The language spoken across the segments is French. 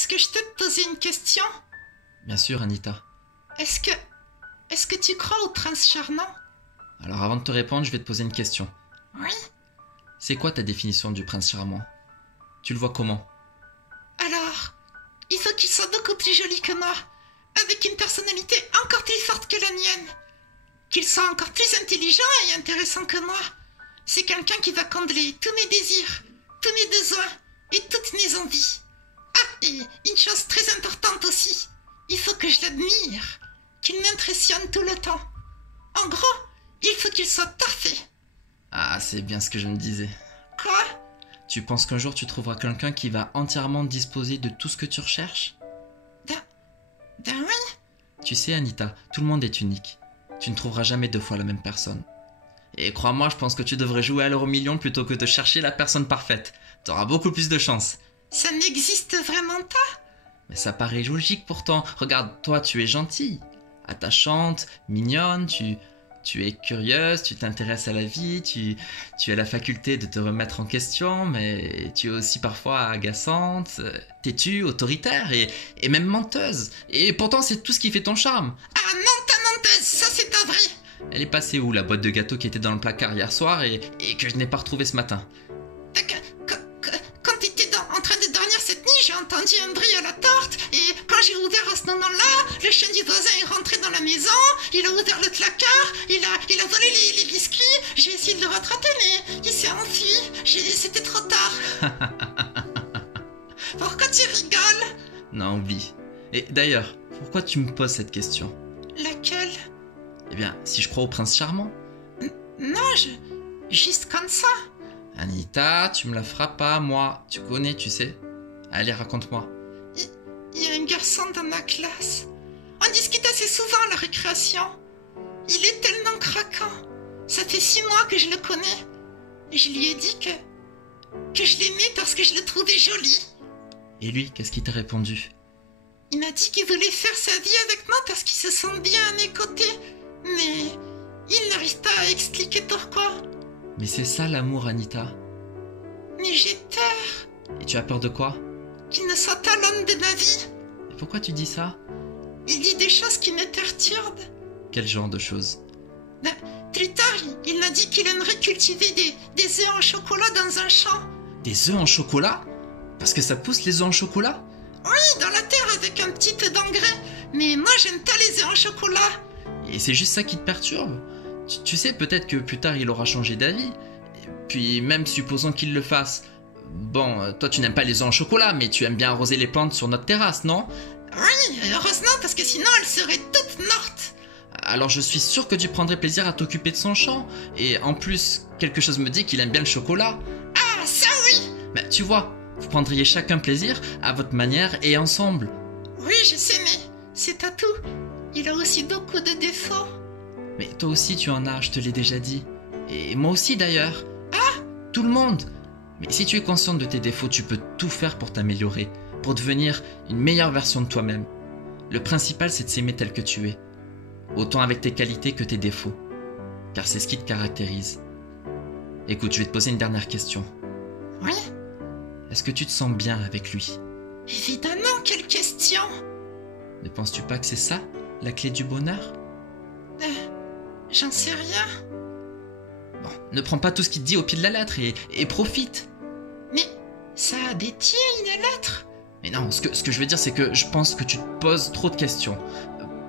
Est-ce que je peux te poser une question? Bien sûr, Anita. Est-ce que... Est-ce que tu crois au prince charmant? Alors avant de te répondre, je vais te poser une question. Oui. C'est quoi ta définition du prince charmant? Tu le vois comment? Alors, il faut qu'il soit beaucoup plus joli que moi, avec une personnalité encore plus forte que la mienne. Qu'il soit encore plus intelligent et intéressant que moi. C'est quelqu'un qui va combler tous mes désirs, tous mes besoins et toutes mes envies. Ah, et une chose très importante aussi, il faut que je l'admire, qu'il m'impressionne tout le temps. En gros, il faut qu'il soit parfait. Ah, c'est bien ce que je me disais. Quoi? Tu penses qu'un jour tu trouveras quelqu'un qui va entièrement disposer de tout ce que tu recherches? Ben oui. Tu sais, Anita, tout le monde est unique. Tu ne trouveras jamais deux fois la même personne. Et crois-moi, je pense que tu devrais jouer à l'euro million plutôt que de chercher la personne parfaite. T'auras beaucoup plus de chance. Ça n'existe vraiment pas? Mais ça paraît logique pourtant. Regarde, toi, tu es gentille, attachante, mignonne, tu es curieuse, tu t'intéresses à la vie, tu as la faculté de te remettre en question, mais tu es aussi parfois agaçante, têtue, autoritaire et même menteuse. Et pourtant, c'est tout ce qui fait ton charme. Ah non, ta menteuse, ça c'est pas vrai. Elle est passée où, la boîte de gâteaux qui était dans le placard hier soir et que je n'ai pas retrouvée ce matin? Quand t'étais en train de dormir cette nuit, j'ai entendu un bruit à la porte, et quand j'ai ouvert à ce moment-là, le chien du voisin est rentré dans la maison, il a ouvert le placard, il a volé les biscuits, j'ai essayé de le rattraper, mais il s'est enfui, c'était trop tard. Pourquoi tu rigoles? Non, oublie. Et d'ailleurs, pourquoi tu me poses cette question? Laquelle? Eh bien, si je crois au prince charmant. Non, juste comme ça. Anita, tu me la feras pas, moi. Tu connais, tu sais. Allez, raconte-moi. Il y a un garçon dans ma classe. On discute assez souvent à la récréation. Il est tellement craquant. Ça fait 6 mois que je le connais. Et je lui ai dit que je l'aimais parce que je le trouvais joli. Et lui, qu'est-ce qu'il t'a répondu? Il m'a dit qu'il voulait faire sa vie avec moi parce qu'il se sent bien à mes côtés. Mais il n'arrive pas à expliquer pourquoi. Mais c'est ça l'amour, Anita. Mais j'ai peur. Et tu as peur de quoi? Qu'il ne soit pas l'homme de ma vie. Et pourquoi tu dis ça? Il dit des choses qui me perturbent. Quel genre de choses? Plus tard, il m'a dit qu'il aimerait cultiver des œufs en chocolat dans un champ. Des œufs en chocolat? Parce que ça pousse les œufs en chocolat? Oui, dans la terre avec un petit peu d'engrais. Mais moi, j'aime pas les œufs en chocolat. Et c'est juste ça qui te perturbe? Tu sais, peut-être que plus tard il aura changé d'avis. Et puis même supposons qu'il le fasse. Bon, toi tu n'aimes pas les œufs en chocolat, mais tu aimes bien arroser les plantes sur notre terrasse, non? Oui, heureusement, parce que sinon elles seraient toutes mortes. Alors je suis sûr que tu prendrais plaisir à t'occuper de son champ. Et en plus, quelque chose me dit qu'il aime bien le chocolat. Ah, ça oui. Mais tu vois, vous prendriez chacun plaisir à votre manière et ensemble. Oui, je sais, mais c'est à tout. Il a aussi beaucoup de défauts. Mais toi aussi tu en as, je te l'ai déjà dit. Et moi aussi d'ailleurs. Ah! Tout le monde. Mais si tu es consciente de tes défauts, tu peux tout faire pour t'améliorer, pour devenir une meilleure version de toi-même. Le principal, c'est de s'aimer tel que tu es, autant avec tes qualités que tes défauts, car c'est ce qui te caractérise. Écoute, je vais te poser une dernière question. Oui? Est-ce que tu te sens bien avec lui? Évidemment, quelle question! Ne penses-tu pas que c'est ça, la clé du bonheur? J'en sais rien. Bon, ne prends pas tout ce qu'il te dit au pied de la lettre et profite. Mais ça a des tirs, une lettre? Mais non, ce que je veux dire, c'est que je pense que tu te poses trop de questions.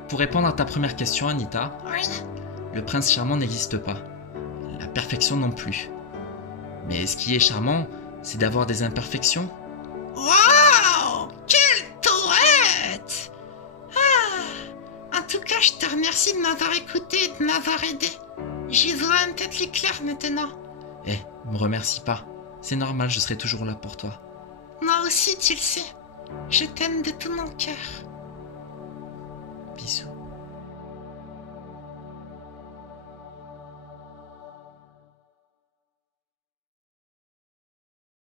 Pour répondre à ta première question, Anita, Oui. le prince charmant n'existe pas. La perfection non plus. Mais ce qui est charmant, c'est d'avoir des imperfections. Waouh! Quel poète! Ah! En tout cas, je te remercie de m'avoir écouté et de m'avoir aidé. J'y vois un peu plus clair maintenant. Eh, me remercie pas. C'est normal, je serai toujours là pour toi. Moi aussi, tu le sais. Je t'aime de tout mon cœur. Bisous.